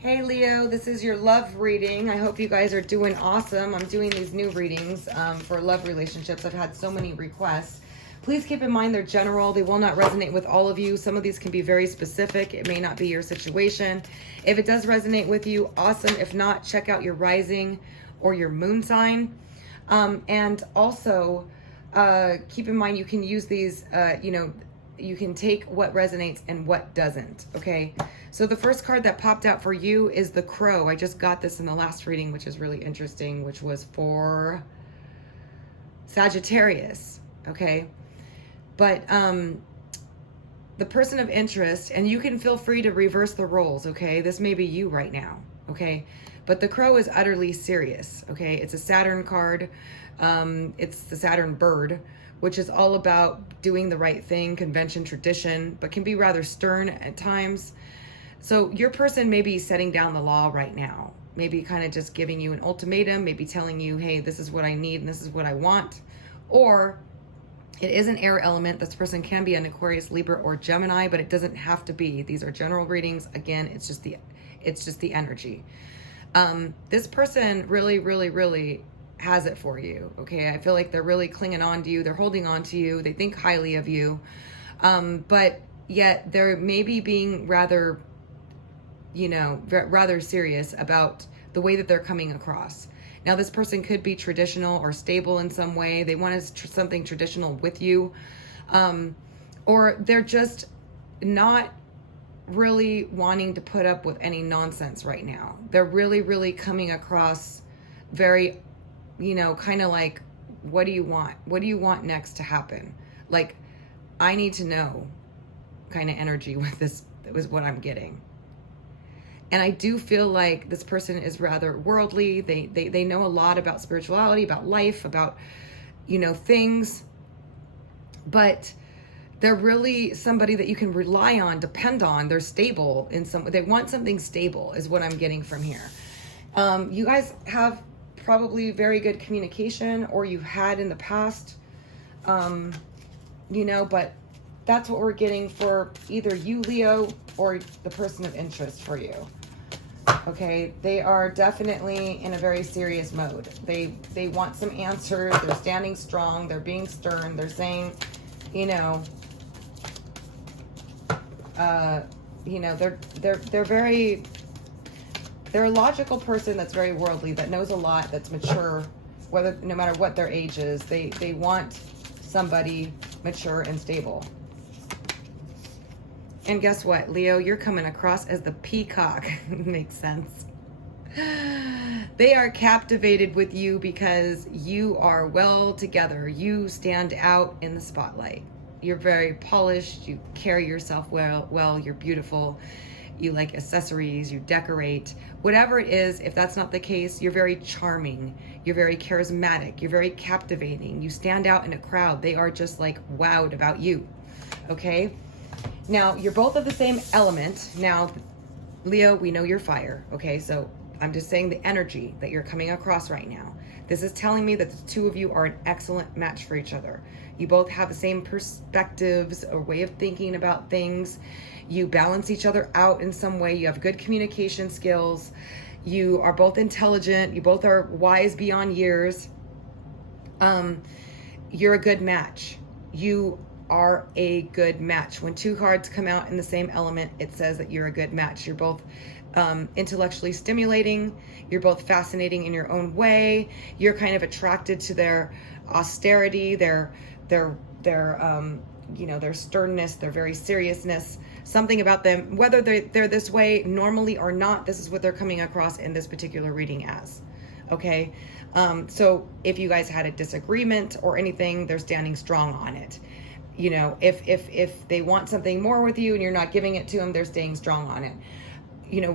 Hey Leo, this is your love reading. I hope you guys are doing awesome. I'm doing these new readings for love relationships. I've had so many requests. Please keep in mind they're general. They will not resonate with all of you. Some of these can be very specific. It may not be your situation. If it does resonate with you, awesome. If not, check out your rising or your moon sign. And also, keep in mind you can use these, you can take what resonates and what doesn't, okay? So the first card that popped out for you is the Crow. I just got this in the last reading, which is really interesting, which was for Sagittarius, okay? But the person of interest, and you can feel free to reverse the roles, okay? This may be you right now, okay? But the Crow is utterly serious, okay? It's a Saturn card. It's the Saturn bird, which is all about doing the right thing, convention, tradition, but can be rather stern at times. So your person may be setting down the law right now, maybe kind of just giving you an ultimatum, maybe telling you, hey, this is what I need and this is what I want. Or it is an air element. This person can be an Aquarius, Libra, or Gemini, but it doesn't have to be. These are general readings. Again, it's just the energy. This person really has it for you, okay? I feel like they're really clinging on to you. They're holding on to you. They think highly of you. But yet they're maybe being rather serious about the way that they're coming across. Now, this person could be traditional or stable in some way. They want something traditional with you. Or they're just not really wanting to put up with any nonsense right now. They're really coming across very, kind of like, what do you want? What do you want next to happen? Like, I need to know kind of energy with this. That was what I'm getting. And I do feel like this person is rather worldly. They know a lot about spirituality, about life, about, things. But they're really somebody that you can rely on, depend on. They're stable in some way. They want something stable is what I'm getting from here. You guys have probably very good communication, or you had in the past, but that's what we're getting for either you, Leo, or the person of interest for you. Okay, they are definitely in a very serious mode. They want some answers. They're standing strong. They're being stern. They're saying, they're a logical person that's very worldly, that knows a lot, that's mature, no matter what their age is. They want somebody mature and stable. And guess what, Leo? You're coming across as the peacock. Makes sense. They are captivated with you because you are well together. You stand out in the spotlight. You're very polished. You carry yourself well. You're beautiful. You like accessories. You decorate. Whatever it is, if that's not the case, you're very charming. You're very charismatic. You're very captivating. You stand out in a crowd. They are just like wowed about you. Okay? Now, you're both of the same element. Now, Leo, we know you're fire, okay? So I'm just saying the energy that you're coming across right now. This is telling me that the two of you are an excellent match for each other. You both have the same perspectives or way of thinking about things. You balance each other out in some way. You have good communication skills. You are both intelligent. You both are wise beyond years. You're a good match. You are a good match. When two cards come out in the same element, it says that you're a good match. You're both intellectually stimulating. You're both fascinating in your own way. You're kind of attracted to their austerity, their sternness, their very seriousness. Something about them, whether they're this way normally or not, this is what they're coming across in this particular reading as. Okay, so if you guys had a disagreement or anything, they're standing strong on it. If they want something more with you and you're not giving it to them, they're staying strong on it.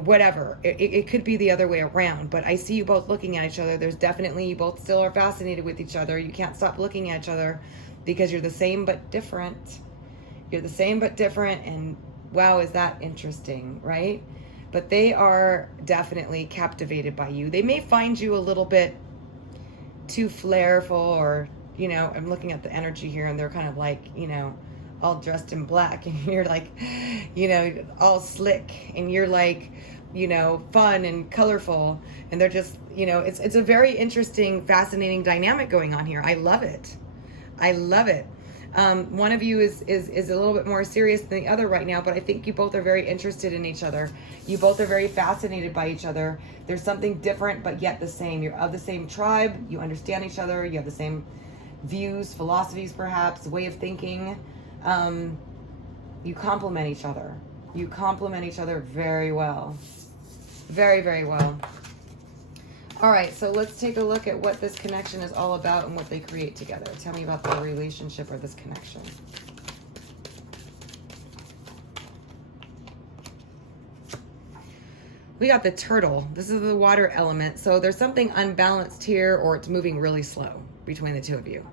Whatever. It could be the other way around, but I see you both looking at each other. There's definitely, you both still are fascinated with each other. You can't stop looking at each other because you're the same but different. You're the same but different, and wow, is that interesting, right? But they are definitely captivated by you. They may find you a little bit too flairful, or I'm looking at the energy here, and they're kind of like, all dressed in black, and you're like, all slick, and you're like, you know, fun and colorful, and they're just, you know, it's a very interesting, fascinating dynamic going on here. I love it. I love it. One of you is a little bit more serious than the other right now, but I think you both are very interested in each other. You both are very fascinated by each other. There's something different, but yet the same. You're of the same tribe. You understand each other. You have the same views, philosophies, perhaps, way of thinking. You complement each other. You complement each other very well. Very, very well. All right, so let's take a look at what this connection is all about and what they create together. Tell me about the relationship or this connection. We got the turtle. This is the water element. So there's something unbalanced here, or it's moving really slow between the two of you.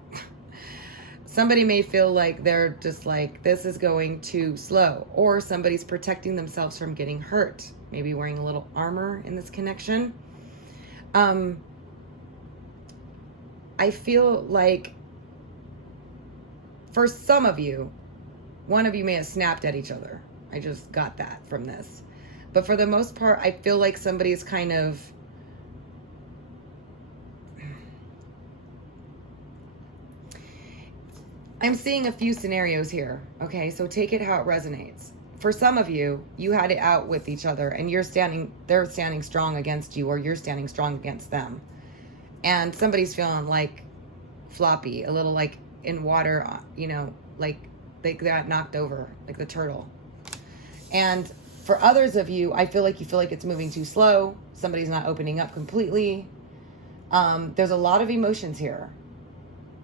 Somebody may feel like they're just like, this is going too slow, or somebody's protecting themselves from getting hurt. Maybe wearing a little armor in this connection. I feel like for some of you, one of you may have snapped at each other. I just got that from this. But for the most part, I feel like somebody's kind of I'm seeing a few scenarios here. Okay, so take it how it resonates. For some of you, you had it out with each other and they're standing strong against you, or you're standing strong against them. And somebody's feeling like floppy, a little like in water, you know, like they got knocked over, like the turtle. And for others of you, I feel like you feel like it's moving too slow. Somebody's not opening up completely. There's a lot of emotions here.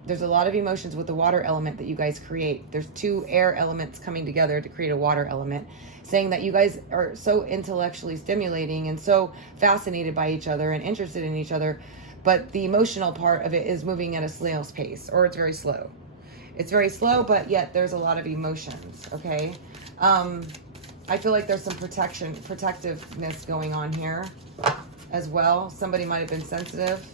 There's a lot of emotions with the water element that you guys create. There's two air elements coming together to create a water element, saying that you guys are so intellectually stimulating and so fascinated by each other and interested in each other, but the emotional part of it is moving at a snail's pace, or it's very slow. It's very slow, but yet there's a lot of emotions, okay? I feel like there's some protectiveness going on here as well. Somebody might have been sensitive.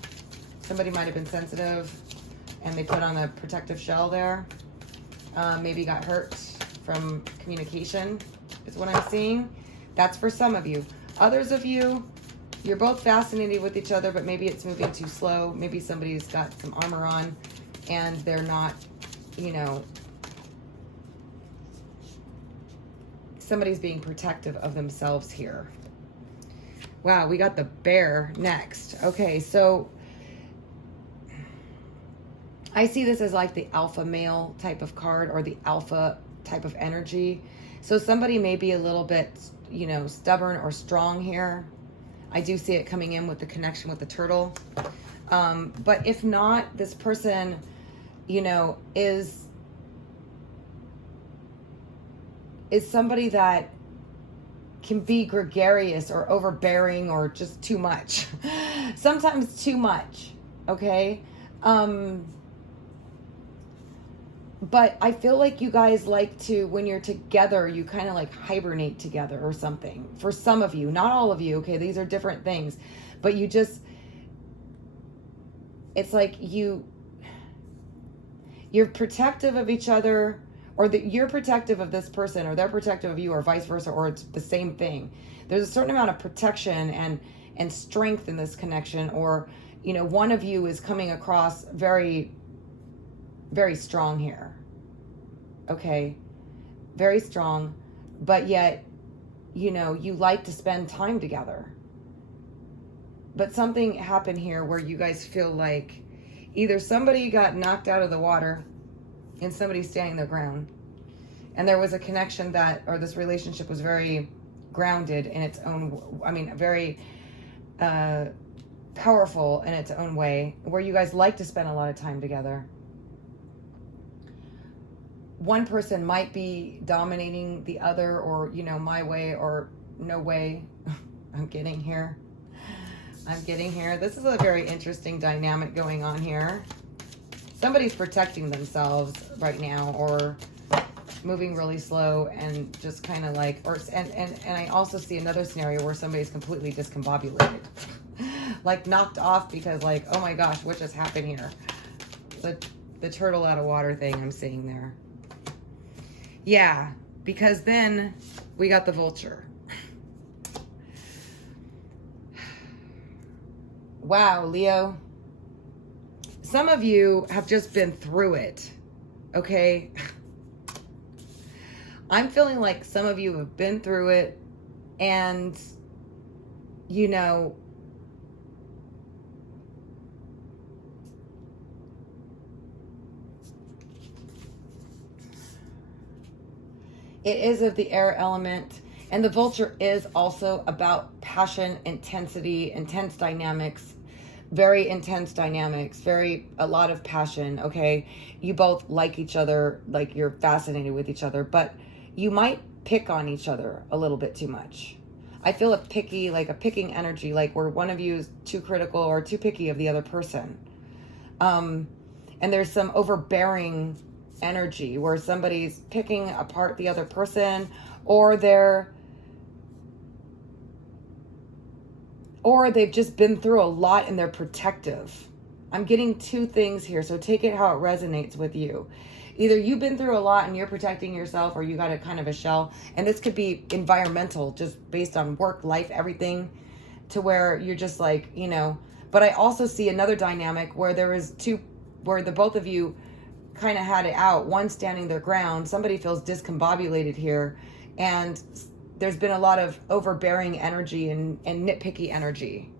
And they put on a protective shell there. Maybe got hurt from communication is what I'm seeing. That's for some of you. Others of you, you're both fascinated with each other, but maybe it's moving too slow. Maybe somebody's got some armor on and they're not, you know, somebody's being protective of themselves here. Wow, we got the bear next. Okay, so I see this as like the alpha male type of card, or the alpha type of energy. So somebody may be a little bit, you know, stubborn or strong here. I do see it coming in with the connection with the turtle. But if not, this person, you know, is somebody that can be gregarious or overbearing or just too much. Sometimes too much, okay? But I feel like you guys like to, when you're together, you kind of like hibernate together or something. For some of you, not all of you, okay? These are different things. But you just, it's like you're protective of each other, or that you're protective of this person, or they're protective of you, or vice versa, or it's the same thing. There's a certain amount of protection and strength in this connection, or, you know, one of you is coming across very, very strong here. Okay, very strong, but yet, you know, you like to spend time together. But something happened here where you guys feel like either somebody got knocked out of the water and somebody's standing their ground, and there was a connection that, or this relationship was very grounded in its own, I mean, very powerful in its own way, where you guys like to spend a lot of time together. One person might be dominating the other, or, you know, my way or no way. I'm getting here. This is a very interesting dynamic going on here. Somebody's protecting themselves right now, or moving really slow and just kind of like, or and I also see another scenario where somebody's completely discombobulated, like knocked off, because like, oh my gosh, what just happened here? The turtle out of water thing I'm seeing there. Yeah, because then we got the vulture. Wow, Leo. Some of you have just been through it, okay? I'm feeling like some of you have been through it, and, you know, it is of the air element, and the vulture is also about passion, intensity, intense dynamics, very intense dynamics, a lot of passion, okay? You both like each other, like you're fascinated with each other, but you might pick on each other a little bit too much. I feel a picking energy, like where one of you is too critical or too picky of the other person. And there's some overbearing energy where somebody's picking apart the other person, or they've just been through a lot and they're protective. I'm getting two things here, so take it how it resonates with you. Either you've been through a lot and you're protecting yourself, or you got a kind of a shell. And this could be environmental, just based on work, life, everything, to where you're just like, you know. But I also see another dynamic where where the both of you kind of had it out. One standing their ground. Somebody feels discombobulated here, and there's been a lot of overbearing energy and nitpicky energy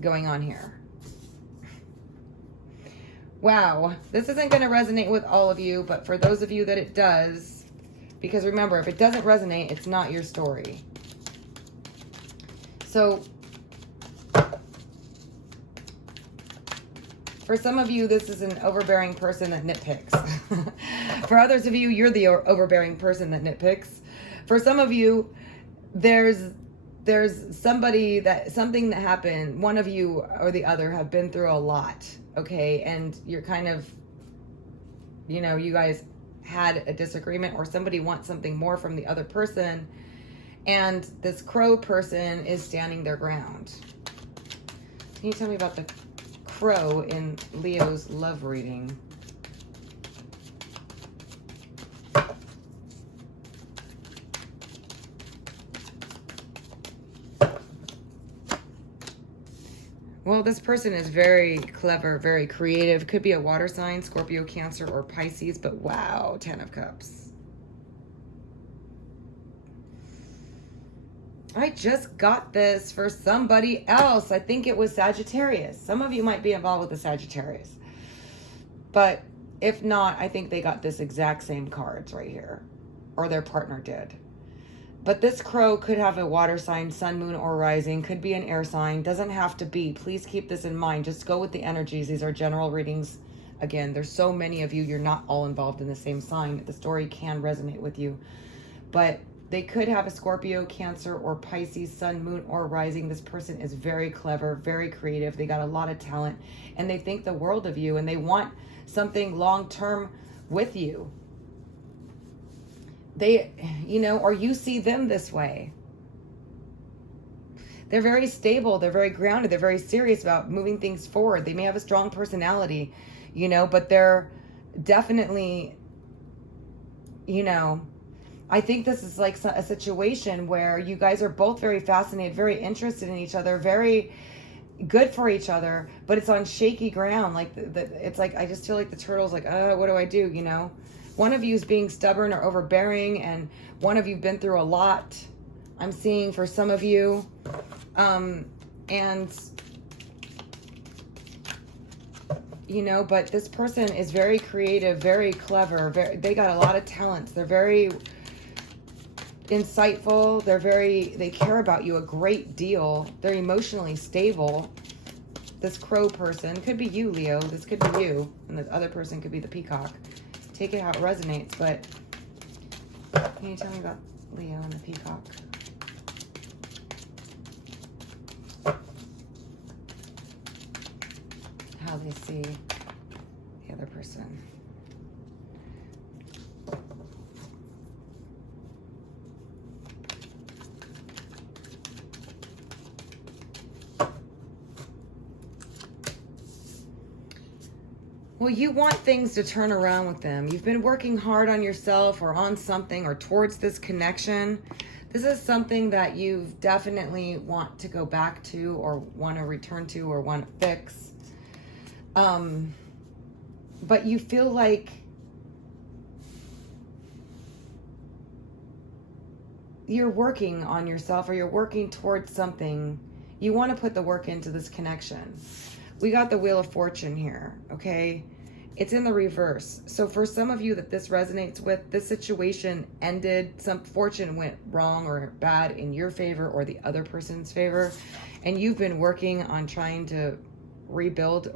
going on here. Wow, this isn't going to resonate with all of you, but for those of you that it does, because remember, if it doesn't resonate, it's not your story. So, for some of you, this is an overbearing person that nitpicks. For others of you, you're the overbearing person that nitpicks. For some of you, there's something that happened. One of you or the other have been through a lot, okay? And you're kind of, you know, you guys had a disagreement, or somebody wants something more from the other person, and this crow person is standing their ground. Can you tell me about the crow in Leo's love reading? Well, this person is very clever, very creative. Could be a water sign, Scorpio, Cancer, or Pisces, but wow, 10 of Cups. I just got this for somebody else. I think it was Sagittarius. Some of you might be involved with the Sagittarius. But if not, I think they got this exact same cards right here. Or their partner did. But this crow could have a water sign, sun, moon, or rising. Could be an air sign. Doesn't have to be. Please keep this in mind. Just go with the energies. These are general readings. Again, there's so many of you. You're not all involved in the same sign. The story can resonate with you. But they could have a Scorpio, Cancer, or Pisces, sun, moon, or rising. This person is very clever, very creative. They got a lot of talent. And they think the world of you. And they want something long-term with you. They, you know, or you see them this way. They're very stable. They're very grounded. They're very serious about moving things forward. They may have a strong personality, you know, but they're definitely, you know, I think this is like a situation where you guys are both very fascinated, very interested in each other, very good for each other, but it's on shaky ground. Like it's like, I just feel like the turtle's like, what do I do, you know? One of you is being stubborn or overbearing, and one of you've been through a lot. I'm seeing for some of you. And, you know, but this person is very creative, very clever. They got a lot of talents. They're very insightful. They care about you a great deal. They're emotionally stable. This crow person could be you, Leo. This could be you. And the other person could be the peacock. Take it how it resonates, but can you tell me about Leo and the peacock? How they see the other person. Well, you want things to turn around with them. You've been working hard on yourself or on something or towards this connection. This is something that you definitely want to go back to or want to return to or want to fix. But you feel like you're working on yourself or you're working towards something. You want to put the work into this connection. We got the Wheel of Fortune here, okay? It's in the reverse. So for some of you that this resonates with, this situation ended, some fortune went wrong or bad in your favor or the other person's favor, and you've been working on trying to rebuild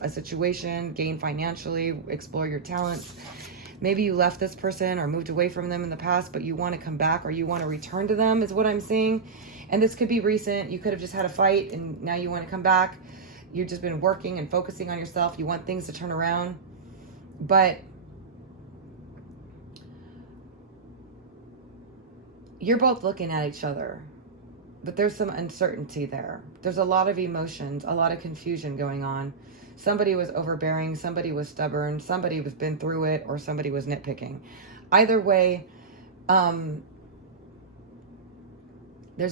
a situation, gain financially, explore your talents. Maybe you left this person or moved away from them in the past, but you want to come back or you want to return to them is what I'm seeing. And this could be recent. You could have just had a fight and now you want to come back. You've just been working and focusing on yourself. You want things to turn around. But you're both looking at each other. But there's some uncertainty there. There's a lot of emotions, a lot of confusion going on. Somebody was overbearing, somebody was stubborn, somebody was been through it, or somebody was nitpicking. Either way, there's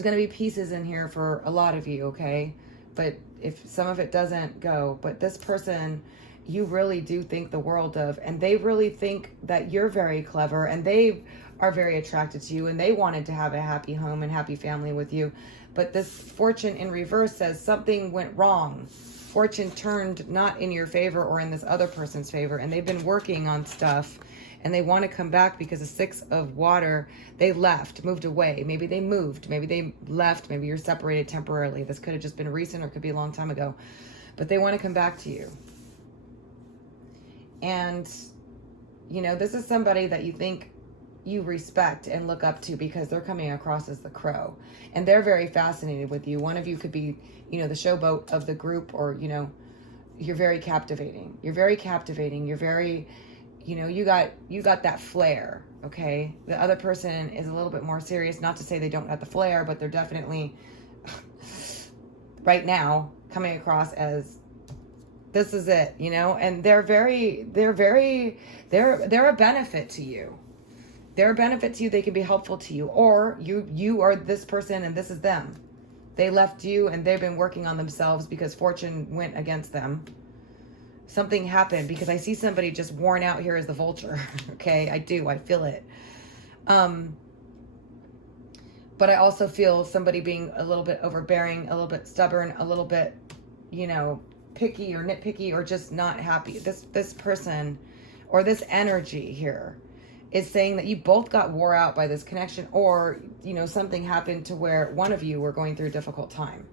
going to be pieces in here for a lot of you, okay? But if some of it doesn't go, but this person, you really do think the world of, and they really think that you're very clever, and they are very attracted to you, and they wanted to have a happy home and happy family with you. But this fortune in reverse says something went wrong. Fortune turned not in your favor or in this other person's favor, and they've been working on stuff and they want to come back because the 6 of water, they left, moved away. Maybe they moved, maybe they left, maybe you're separated temporarily. This could have just been recent or could be a long time ago, but they want to come back to you. And, you know, this is somebody that you think you respect and look up to because they're coming across as the crow, and they're very fascinated with you. One of you could be, you know, the showboat of the group, or, you know, you're very captivating. You're very captivating. You're very, you know, you got that flair, okay? The other person is a little bit more serious, not to say they don't have the flair, but they're definitely right now coming across as this is it, you know, and they're a benefit to you. They're a benefit to you. They can be helpful to you, or you are this person and this is them. They left you and they've been working on themselves because fortune went against them. Something happened because I see somebody just worn out here as the vulture. Okay, I feel it. But I also feel somebody being a little bit overbearing, a little bit stubborn, a little bit, you know, picky or nitpicky, or just not happy. This person or this energy here is saying that you both got wore out by this connection, or, you know, something happened to where one of you were going through a difficult time.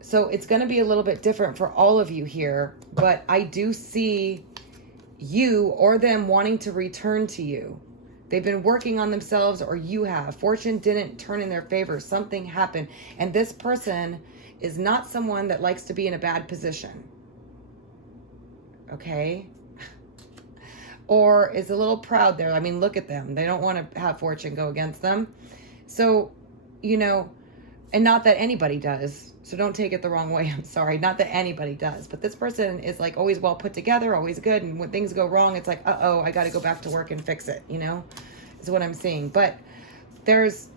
So it's going to be a little bit different for all of you here, but I do see you or them wanting to return to you. They've been working on themselves, or you have. Fortune didn't turn in their favor. Something happened. And this person is not someone that likes to be in a bad position. Okay? Or is a little proud there. I mean, look at them. They don't want to have fortune go against them. So, you know, and not that anybody does. So don't take it the wrong way. I'm sorry. Not that anybody does. But this person is like always well put together, always good. And when things go wrong, it's like, uh-oh, I got to go back to work and fix it, you know, is what I'm seeing. But there's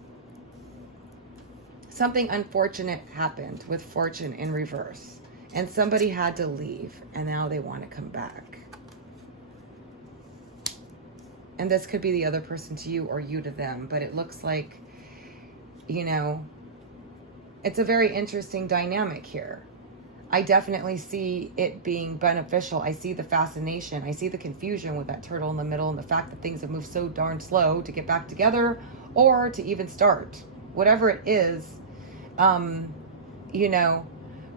something unfortunate happened with fortune in reverse. And somebody had to leave, and now they want to come back. And this could be the other person to you or you to them. But it looks like, you know, it's a very interesting dynamic here. I definitely see it being beneficial. I see the fascination. I see the confusion with that turtle in the middle, and the fact that things have moved so darn slow to get back together or to even start. Whatever it is, you know,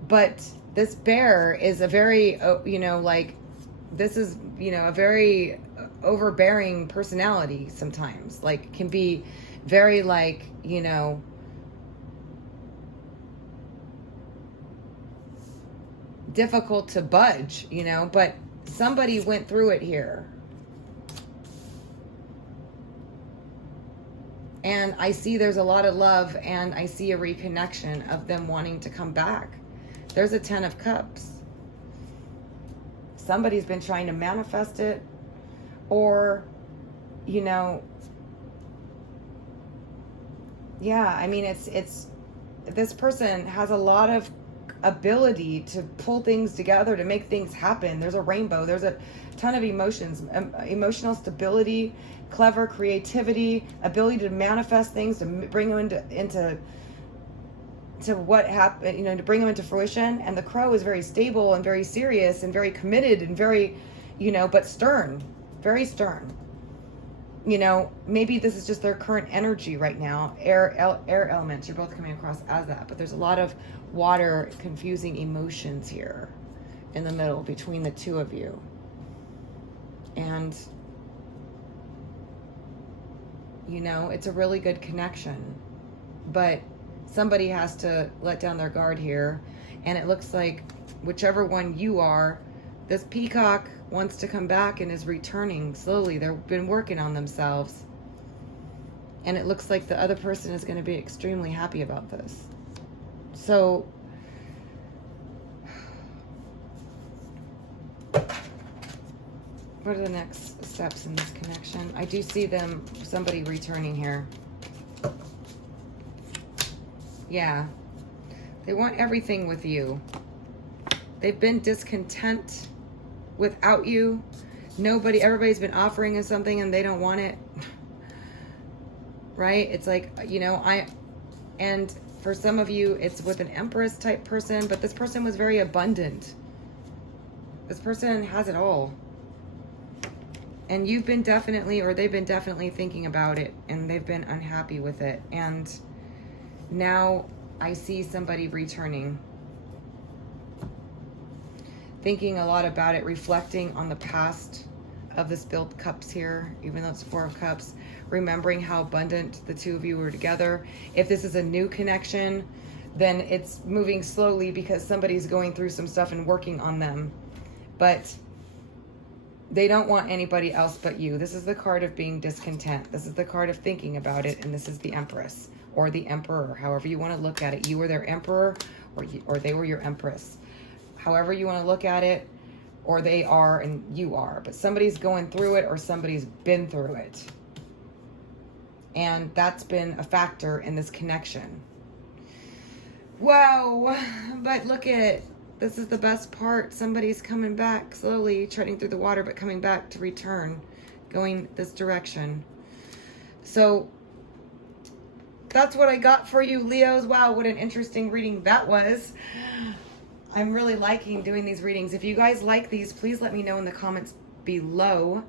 but this bear is a very, you know, like, this is, you know, a very overbearing personality sometimes. Like, can be very, like, you know, difficult to budge, you know, but somebody went through it here. And I see there's a lot of love, and I see a reconnection of them wanting to come back. There's a 10 of Cups. Somebody's been trying to manifest it, or, you know, yeah, I mean, it's this person has a lot of ability to pull things together, to make things happen. There's a rainbow. There's a ton of emotions, emotional stability, clever creativity, ability to manifest things, to bring them into what happened, to bring them into fruition. And the crow is very stable and very serious and very committed and very, but stern, very stern. Maybe this is just their current energy right now. Air elements, you're both coming across as that, but there's a lot of water, confusing emotions here in the middle between the two of you. And, it's a really good connection, but somebody has to let down their guard here. And it looks like whichever one you are, this peacock wants to come back and is returning slowly. They've been working on themselves. And it looks like the other person is going to be extremely happy about this. So, what are the next steps in this connection? I do see somebody returning here. Yeah. They want everything with you. They've been discontent without you. Everybody's been offering us something and they don't want it. Right? It's like, and for some of you, it's with an Empress type person, but this person was very abundant. This person has it all. And they've been definitely thinking about it, and they've been unhappy with it. And now I see somebody returning, thinking a lot about it, reflecting on the past of the spilled cups here, even though it's 4 of Cups, remembering how abundant the two of you were together. If this is a new connection, then it's moving slowly because somebody's going through some stuff and working on them. But they don't want anybody else but you. This is the card of being discontent. This is the card of thinking about it, and this is the Empress or the Emperor, however you want to look at it. You were their Emperor, or they were your Empress. However you want to look at it, or they are and you are. But somebody's going through it, or somebody's been through it. And that's been a factor in this connection. Wow, but look at it. This is the best part. Somebody's coming back slowly, treading through the water, but coming back to return, going this direction. So that's what I got for you, Leos. Wow, what an interesting reading that was. I'm really liking doing these readings. If you guys like these, please let me know in the comments below.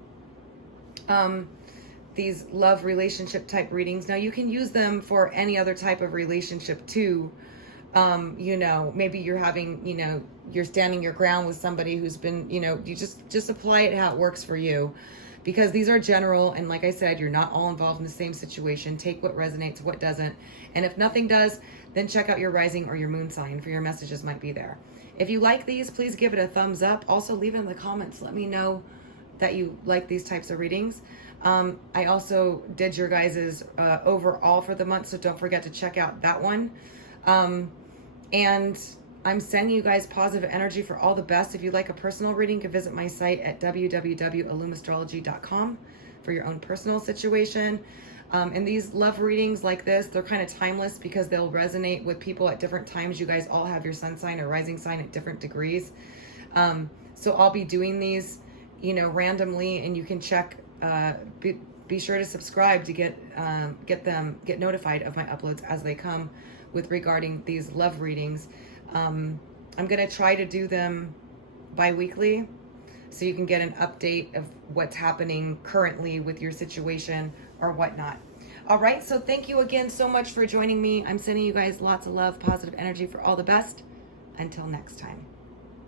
These love relationship type readings. Now you can use them for any other type of relationship too. Maybe you're having, you're standing your ground with somebody who's been, you just apply it how it works for you, because these are general. And like I said, you're not all involved in the same situation. Take what resonates, what doesn't. And if nothing does, then check out your rising or your moon sign, for your messages might be there. If you like these, please give it a thumbs up. Also leave it in the comments. Let me know that you like these types of readings. I also did your guys's overall for the month, so don't forget to check out that one. And I'm sending you guys positive energy for all the best. If you'd like a personal reading, you can visit my site at www.illumastrology.com for your own personal situation. And these love readings like this, they're kind of timeless because they'll resonate with people at different times. You guys all have your sun sign or rising sign at different degrees. So I'll be doing these, randomly, and you can check, be sure to subscribe to get notified of my uploads as they come with regarding these love readings. I'm going to try to do them bi-weekly so you can get an update of what's happening currently with your situation or whatnot. All right, so thank you again so much for joining me. I'm sending you guys lots of love, positive energy for all the best. Until next time.